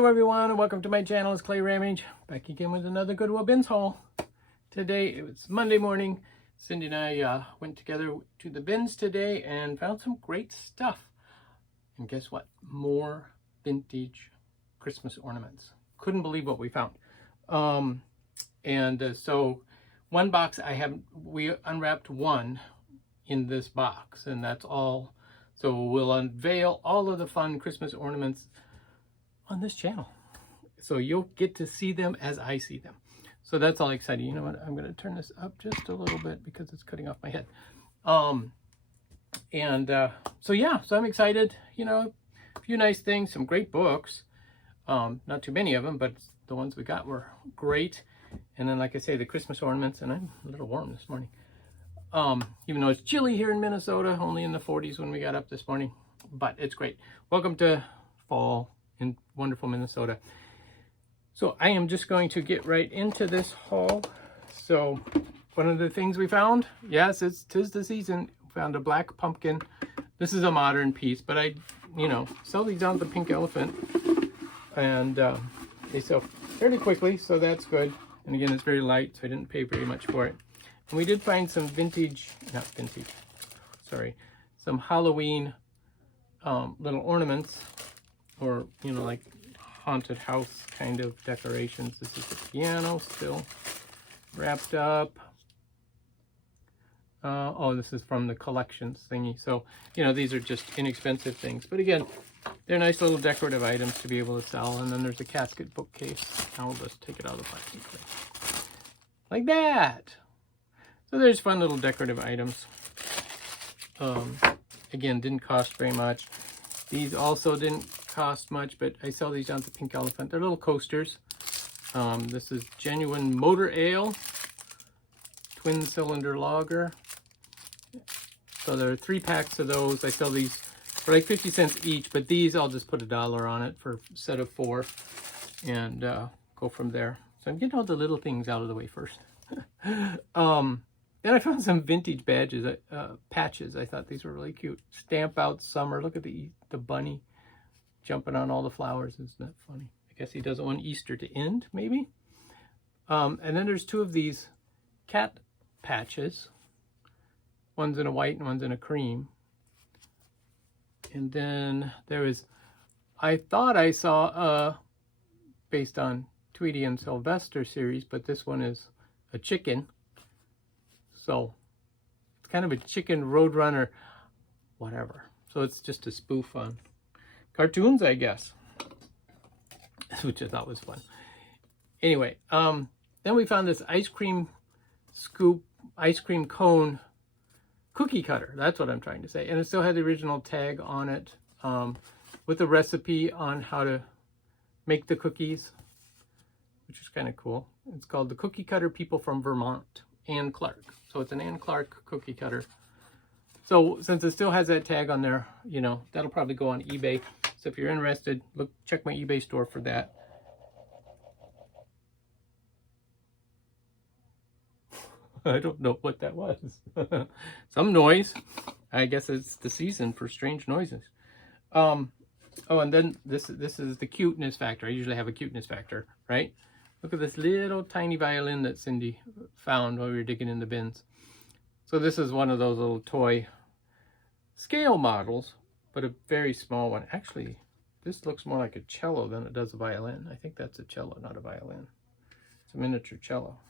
Hello everyone and welcome to my channel. It's clayrammage, back again with another Goodwill Bins haul. Today it was Monday morning. Cindy and I went together to the bins today and found some great stuff. And guess what? More vintage Christmas ornaments. Couldn't believe what we found. So one box we unwrapped one in this box, and that's all. So we'll unveil all of the fun Christmas ornaments on this channel, so you'll get to see them as I see them. So that's all exciting. You know what, I'm going to turn this up just a little bit because it's cutting off my head. So I'm excited. You know, a few nice things, some great books, not too many of them, but the ones we got were great. And then, like I say, the Christmas ornaments, and I'm a little warm this morning, even though it's chilly here in Minnesota, only in the 40s when we got up this morning, but it's great. Welcome to fall in wonderful Minnesota. So I am just going to get right into this haul. So one of the things we found, yes, tis the season, found a black pumpkin. This is a modern piece, but I sell these down at the Pink Elephant, and they sell fairly quickly, so that's good. And again, it's very light, so I didn't pay very much for it. And we did find some some Halloween little ornaments, or like haunted house kind of decorations. This is the piano still wrapped up. Oh, this is from the collections thingy. So these are just inexpensive things, but again, they're nice little decorative items to be able to sell. And then there's a casket bookcase. I'll just take it out of the plastic like that. So there's fun little decorative items. Again, didn't cost very much. These also didn't cost much, but I sell these down at the Pink Elephant. They're little coasters. This is genuine motor ale, twin cylinder lager. So there are 3 packs of those. I sell these for like 50 cents each, but these I'll just put $1 on it for a set of 4 and go from there. So I'm getting all the little things out of the way first. Then I found some vintage badges, patches. I thought these were really cute. Stamp out summer. Look at the bunny jumping on all the flowers. Isn't that funny? I guess he doesn't want Easter to end, maybe. And then there's 2 of these cat patches. One's in a white and one's in a cream. And then there is, I thought I saw based on Tweety and Sylvester series, but this one is a chicken. So it's kind of a chicken roadrunner, whatever. So it's just a spoof on cartoons, I guess, which I thought was fun. Anyway, then we found this ice cream cone cookie cutter. That's what I'm trying to say. And it still had the original tag on it, with a recipe on how to make the cookies, which is kind of cool. It's called the Cookie Cutter People from Vermont, Ann Clark. So it's an Ann Clark cookie cutter. So since it still has that tag on there, that'll probably go on eBay. So if you're interested, check my eBay store for that. I don't know what that was. Some noise. I guess it's the season for strange noises. Oh, and then this is the cuteness factor. I usually have a cuteness factor, right? Look at this little tiny violin that Cindy found while we were digging in the bins. So this is one of those little toy scale models, but a very small one. Actually, this looks more like a cello than it does a violin. I think that's a cello, not a violin. It's a miniature cello.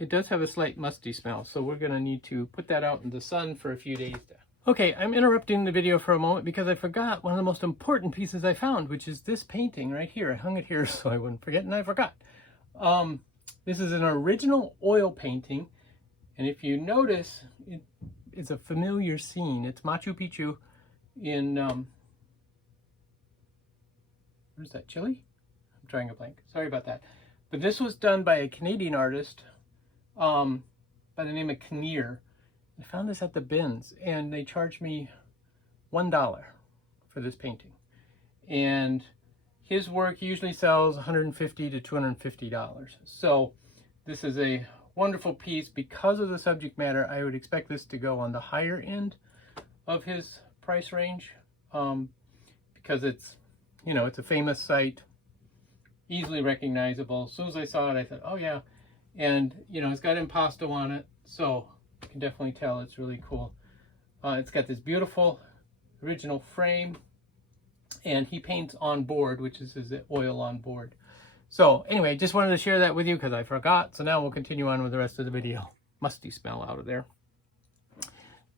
It does have a slight musty smell, so we're going to need to put that out in the sun for a few days. Okay, I'm interrupting the video for a moment because I forgot one of the most important pieces I found, which is this painting right here. I hung it here so I wouldn't forget, and I forgot. This is an original oil painting, and if you notice, it's a familiar scene. It's Machu Picchu in, where's that, Chile? I'm drawing a blank. Sorry about that. But this was done by a Canadian artist by the name of Kinnear. I found this at the bins, and they charged me $1 for this painting. And his work usually sells $150 to $250. So this is a wonderful piece. Because of the subject matter, I would expect this to go on the higher end of his price range, because it's you know, it's a famous site, easily recognizable. As soon as I saw it, I thought, oh yeah. And, you know, it's got impasto on it, so you can definitely tell it's really cool. It's got this beautiful original frame, and he paints on board, which is his oil on board. So anyway, just wanted to share that with you because I forgot. So now we'll continue on with the rest of the video. Musty smell out of there.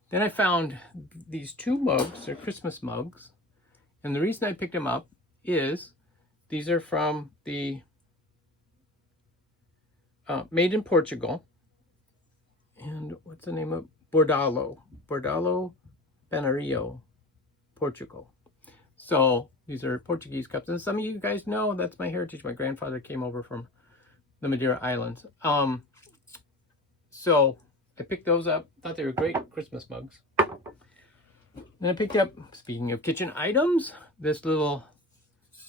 Then I found these two mugs. They're Christmas mugs. And the reason I picked them up is these are from the made in Portugal. And what's the name of Bordalo Benario, Portugal. So these are Portuguese cups. And some of you guys know that's my heritage. My grandfather came over from the Madeira Islands. So I picked those up. Thought they were great Christmas mugs. Then I picked up, speaking of kitchen items, this little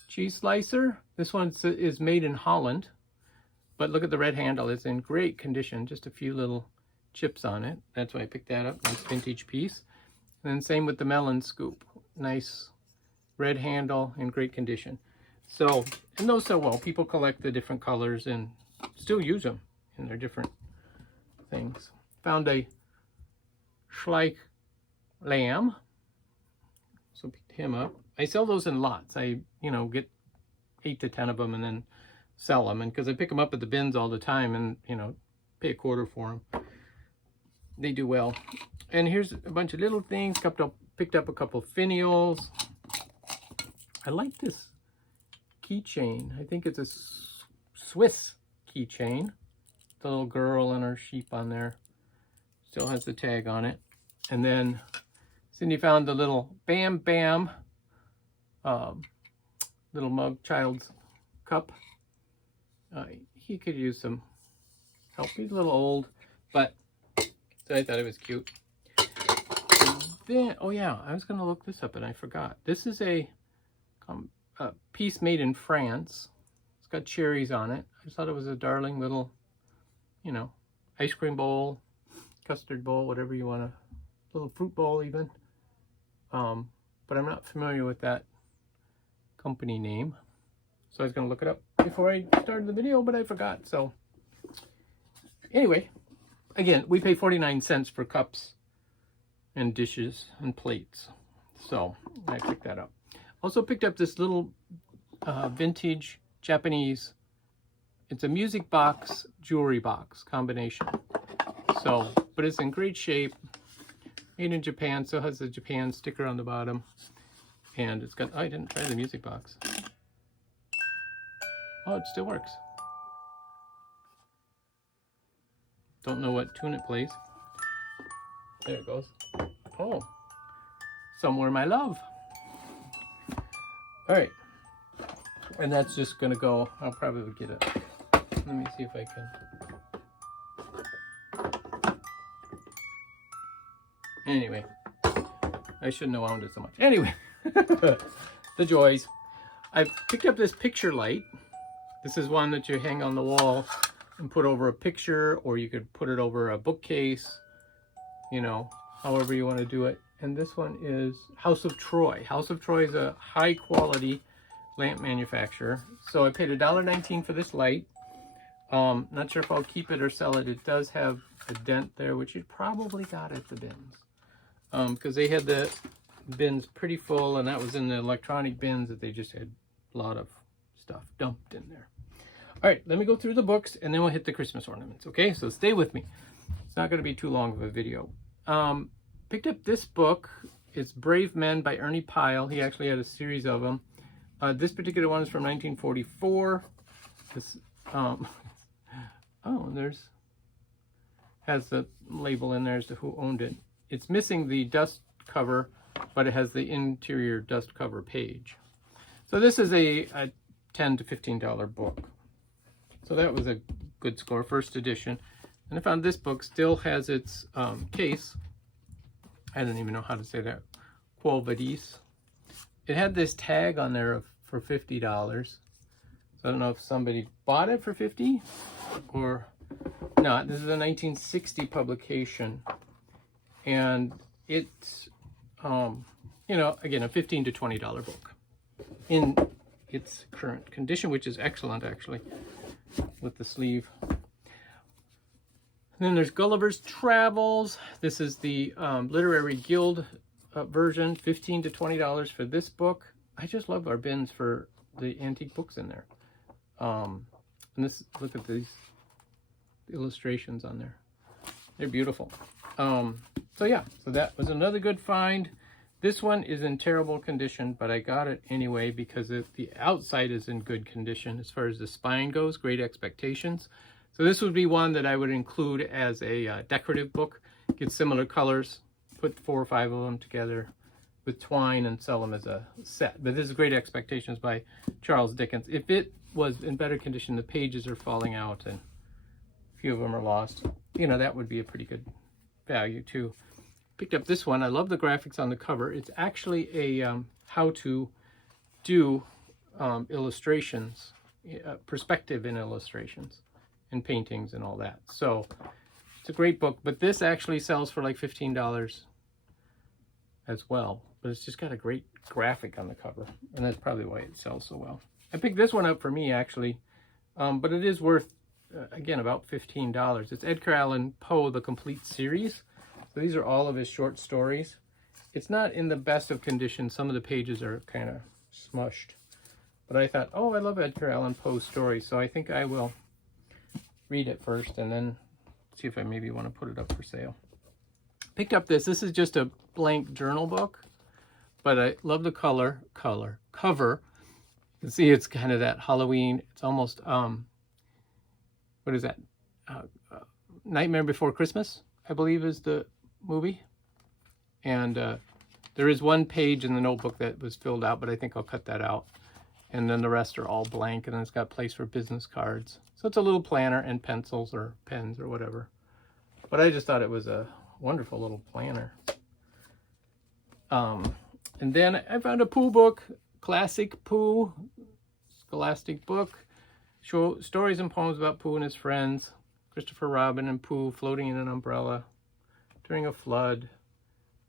cheese slicer. This one is made in Holland. But look at the red handle. It's in great condition. Just a few little chips on it. That's why I picked that up. Nice vintage piece. And then same with the melon scoop. Nice red handle in great condition. So, and those sell well. People collect the different colors and still use them in their different things. Found a Schleich lamb. So picked him up. I sell those in lots. I, you know, get 8 to 10 of them and then sell them. And because I pick them up at the bins all the time and, you know, pay a quarter for them. They do well. And here's a bunch of little things. Picked up a couple finials. I like this keychain. I think it's a Swiss keychain. The little girl and her sheep on there. Still has the tag on it. And then Cindy found the little Bam Bam little mug child's cup. He could use some help. He's a little old, but so I thought it was cute. And then, oh yeah, I was going to look this up and I forgot. This is a piece made in France. It's got cherries on it. I just thought it was a darling little, you know, ice cream bowl, custard bowl, whatever you want to, little fruit bowl even. But I'm not familiar with that company name. So I was going to look it up before I started the video, but I forgot. So anyway, again, we pay 49 cents for cups and dishes and plates. So I picked that up. Also picked up this little vintage Japanese, it's a music box, jewelry box combination. So, but it's in great shape. Made in Japan, so it has the Japan sticker on the bottom. And it's got, oh, I didn't try the music box. Oh, it still works. Don't know what tune it plays. There it goes. Oh, Somewhere My Love. All right. And that's just going to go, I'll probably get it. Let me see if I can. Anyway, I shouldn't have wound it so much. Anyway, the joys. I picked up this picture light. This is one that you hang on the wall and put over a picture, or you could put it over a bookcase, you know, however you want to do it. And this one is House of Troy. House of Troy is a high quality lamp manufacturer. So I paid $1.19 for this light. Not sure if I'll keep it or sell it. It does have a dent there, which you probably got at the bins. Because they had the bins pretty full, and that was in the electronic bins that they just had a lot of stuff dumped in there. All right, let me go through the books, and then we'll hit the Christmas ornaments, okay? So stay with me. It's not going to be too long of a video. Picked up this book. It's Brave Men by Ernie Pyle. He actually had a series of them. This particular one is from 1944. This, oh, and there's, has the label in there as to who owned it. It's missing the dust cover, but it has the interior dust cover page. So this is a $10 to $15 book. So that was a good score, first edition. And I found this book still has its case. I don't even know how to say that. Quo Vadis. It had this tag on there for $50. So I don't know if somebody bought it for $50 or not. This is a 1960 publication. And it's, you know, again, a $15 to $20 book. in its current condition, which is excellent actually, with the sleeve. And then there's Gulliver's Travels. This is the Literary Guild version, $15 to $20 for this book. I just love our bins for the antique books in there. And this, look at these illustrations on there. They're beautiful. So yeah, so that was another good find. This one is in terrible condition, but I got it anyway because the outside is in good condition as far as the spine goes. Great Expectations. So this would be one that I would include as a decorative book. Get similar colors, put 4 or 5 of them together with twine and sell them as a set. But this is Great Expectations by Charles Dickens. If it was in better condition, the pages are falling out and a few of them are lost. You know, that would be a pretty good value too. Picked up this one. I love the graphics on the cover. It's actually a how to do illustrations, perspective in illustrations and paintings and all that. So it's a great book, but this actually sells for like $15 as well. But it's just got a great graphic on the cover, and that's probably why it sells so well. I picked this one up for me actually, but it is worth again about $15. It's Edgar Allan Poe, the complete series. So these are all of his short stories. It's not in the best of condition. Some of the pages are kind of smushed, but I thought, oh, I love Edgar Allan Poe's stories, so I think I will read it first and then see if I maybe want to put it up for sale. Picked up this. This is just a blank journal book, but I love the cover. You can see it's kind of that Halloween. It's almost what is that? Nightmare Before Christmas, I believe, is the movie. And there is one page in the notebook that was filled out, but I think I'll cut that out. And then the rest are all blank, and then it's got a place for business cards. So it's a little planner and pencils or pens or whatever. But I just thought it was a wonderful little planner. And then I found a Pooh book, classic Pooh, scholastic book. Stories and poems about Pooh and his friends. Christopher Robin and Pooh floating in an umbrella during a flood.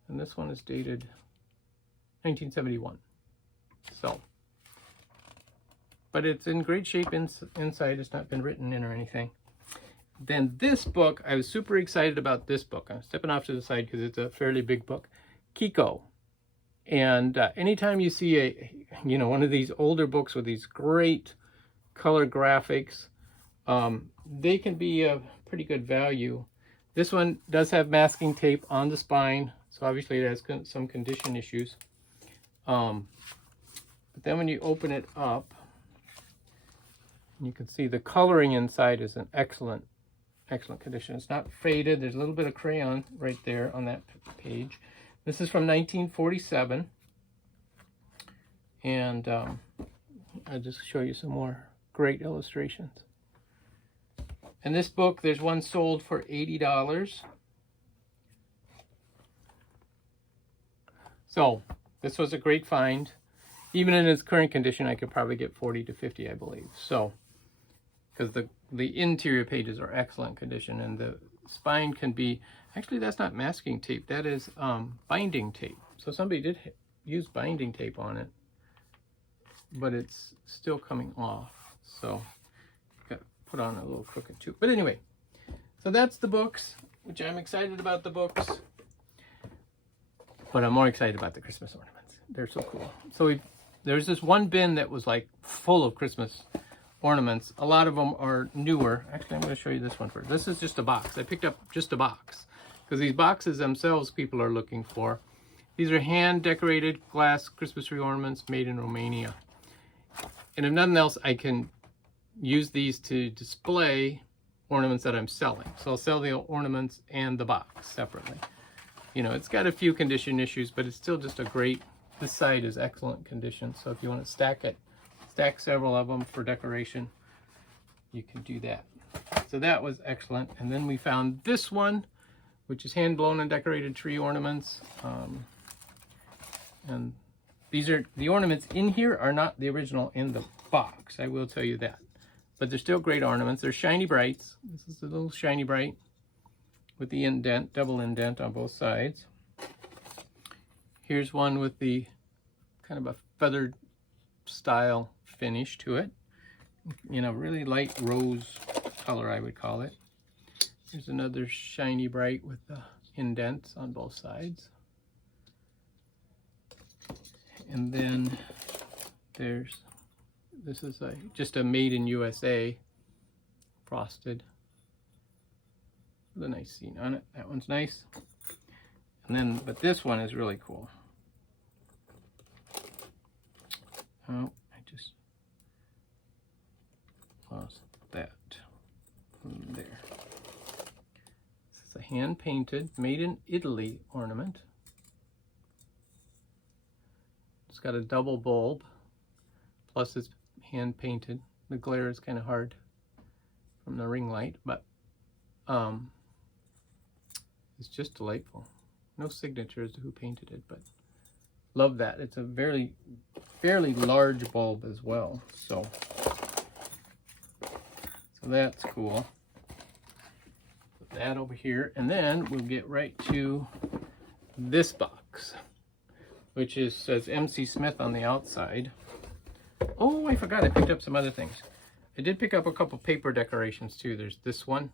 And this one is dated 1971. So, but it's in great shape inside. It's not been written in or anything. Then this book, I was super excited about this book. I'm stepping off to the side because it's a fairly big book. Kiko. And anytime you see one of these older books with these great color graphics, they can be a pretty good value. This one does have masking tape on the spine, so obviously it has some condition issues. But then when you open it up, you can see the coloring inside is in excellent condition. It's not faded. There's a little bit of crayon right there on that page. This is from 1947. And I'll just show you some more great illustrations. And this book, there's one sold for $80. So this was a great find. Even in its current condition, I could probably get 40 to 50, I believe. So, because the interior pages are excellent condition, and the spine can be, actually that's not masking tape, that is binding tape. So somebody did use binding tape on it, but it's still coming off. So got put on a little crooked too. But anyway, so that's the books, which I'm excited about the books, but I'm more excited about the Christmas ornaments. They're so cool. So there's this one bin that was like full of Christmas ornaments. A lot of them are newer. Actually, I'm going to show you this one first. This is just a box. I picked up just a box because these boxes themselves people are looking for. These are hand decorated glass Christmas tree ornaments made in Romania. And if nothing else, I can use these to display ornaments that I'm selling. So I'll sell the ornaments and the box separately. You know, it's got a few condition issues, but it's still just a great, this side is excellent condition. So if you want to stack several of them for decoration, you can do that. So that was excellent. And then we found this one, which is hand blown and decorated tree ornaments. And these are, the ornaments in here are not the original in the box, I will tell you that. But they're still great ornaments. They're shiny brights. This is a little shiny bright with the indent, double indent on both sides. Here's one with the kind of a feathered style finish to it. You know, really light rose color, I would call it. There's another shiny bright with the indents on both sides. And then this is just a made in USA frosted with a nice scene on it. That one's nice. And then, but this one is really cool. Oh, I just lost that there. This is a hand painted, made in Italy ornament. It's got a double bulb, plus it's hand painted. The glare is kind of hard from the ring light, but it's just delightful. No signature as to who painted it, but love that. It's a fairly large bulb as well, so that's cool. Put that over here, and then we'll get right to this box, which says MC Smith on the outside. Oh, I forgot, I picked up some other things. I did pick up a couple paper decorations too. There's this one,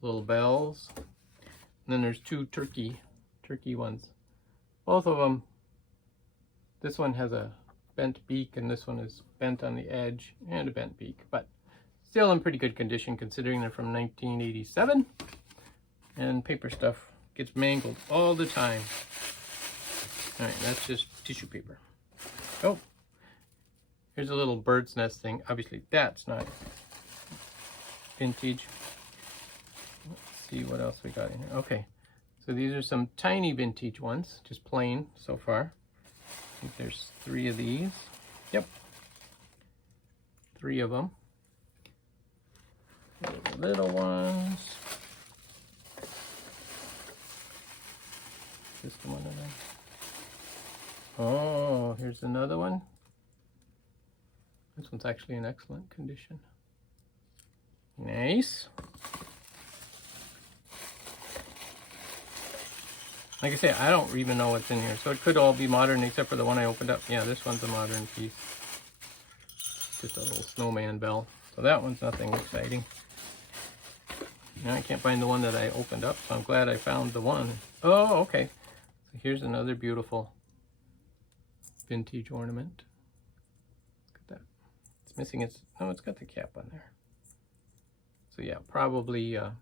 little bells, and then there's two turkey ones. Both of them, this one has a bent beak and this one is bent on the edge and a bent beak, but still in pretty good condition considering they're from 1987, and paper stuff gets mangled all the time. All right, that's just tissue paper. Oh, here's a little bird's nest thing. Obviously that's not vintage. Let's see what else we got in here. Okay, so these are some tiny vintage ones, just plain so far. I think there's 3 of these. Yep, 3 of them. Little ones. Just one of them. Oh, here's another one. This one's actually in excellent condition. Nice. Like I say, I don't even know what's in here, so it could all be modern except for the one I opened up. Yeah, this one's a modern piece. Just a little snowman bell. So that one's nothing exciting. Now I can't find the one that I opened up, so I'm glad I found the one. Oh, okay. So here's another beautiful vintage ornament. Look at that. It's missing its, oh, it's got the cap on there. So yeah, probably, I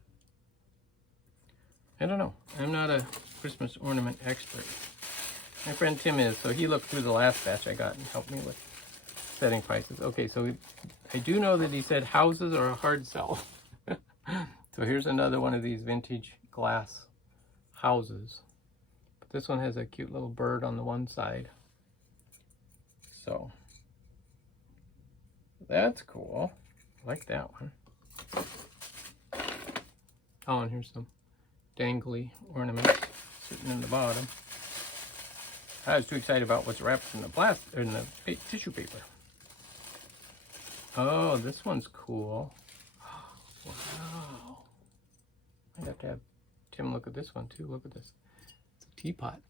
don't know. I'm not a Christmas ornament expert. My friend Tim is, so he looked through the last batch I got and helped me with setting prices. Okay, so I do know that he said houses are a hard sell. So here's another one of these vintage glass houses. But this one has a cute little bird on the one side. So that's cool. I like that one. Oh, and here's some dangly ornaments sitting in the bottom. I was too excited about what's wrapped in the plastic, in the tissue paper. Oh, this one's cool. Wow. I'd have to have Tim look at this one too. Look at this. It's a teapot.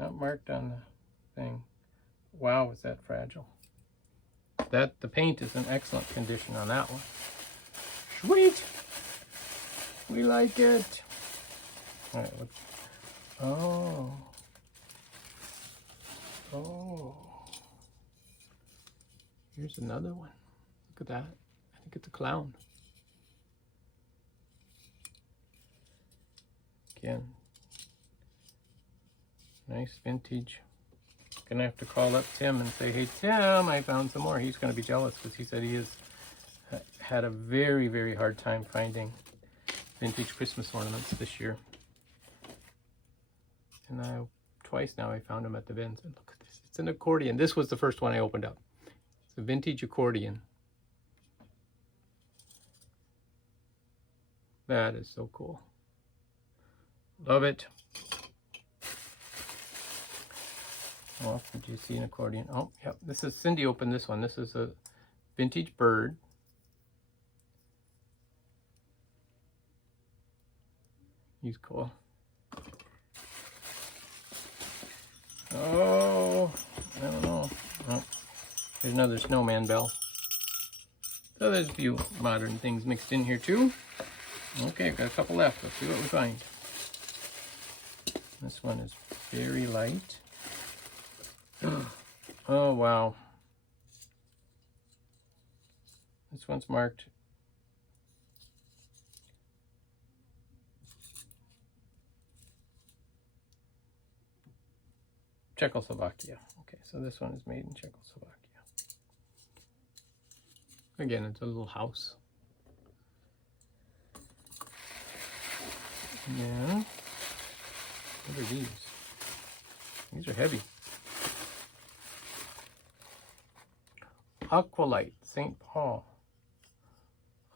Not marked on the thing. Wow, is that fragile. That the paint is in excellent condition on that one. Sweet. We like it. All right, let's, oh. Oh. Here's another one. Look at that. I think it's a clown. Again. Nice vintage. Gonna have to call up Tim and say, hey Tim, I found some more. He's gonna be jealous because he said he has had a very, very hard time finding vintage Christmas ornaments this year. And twice now I found them at the bins. And look at this, it's an accordion. This was the first one I opened up. It's a vintage accordion. That is so cool. Love it. How often do you see an accordion? Oh, yep. This is, Cindy opened this one. This is a vintage bird. He's cool. Oh, I don't know. Oh, there's another snowman bell. So there's a few modern things mixed in here too. Okay, I've got a couple left. Let's see what we find. This one is very light. Oh, wow. This one's marked Czechoslovakia. Okay, so this one is made in Czechoslovakia. Again, it's a little house. Yeah. What are these? These are heavy. Aqualite, St. Paul.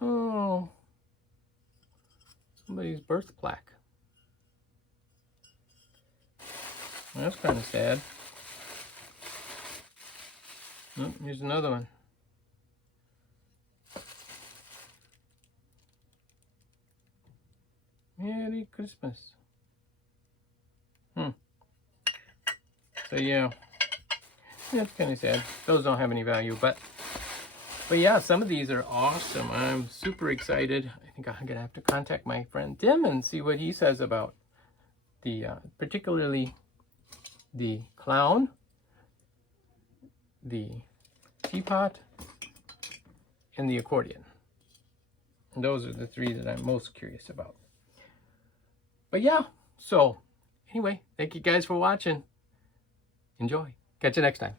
Oh. Somebody's birth plaque. Well, that's kind of sad. Oh, here's another one. Merry Christmas. So yeah, that's kind of sad. Those don't have any value, but yeah, some of these are awesome. I'm super excited. I think I'm gonna have to contact my friend Tim and see what he says about the particularly the clown, the teapot, and the accordion. And those are the three that I'm most curious about. But yeah, so anyway, thank you guys for watching. Enjoy. Catch you next time.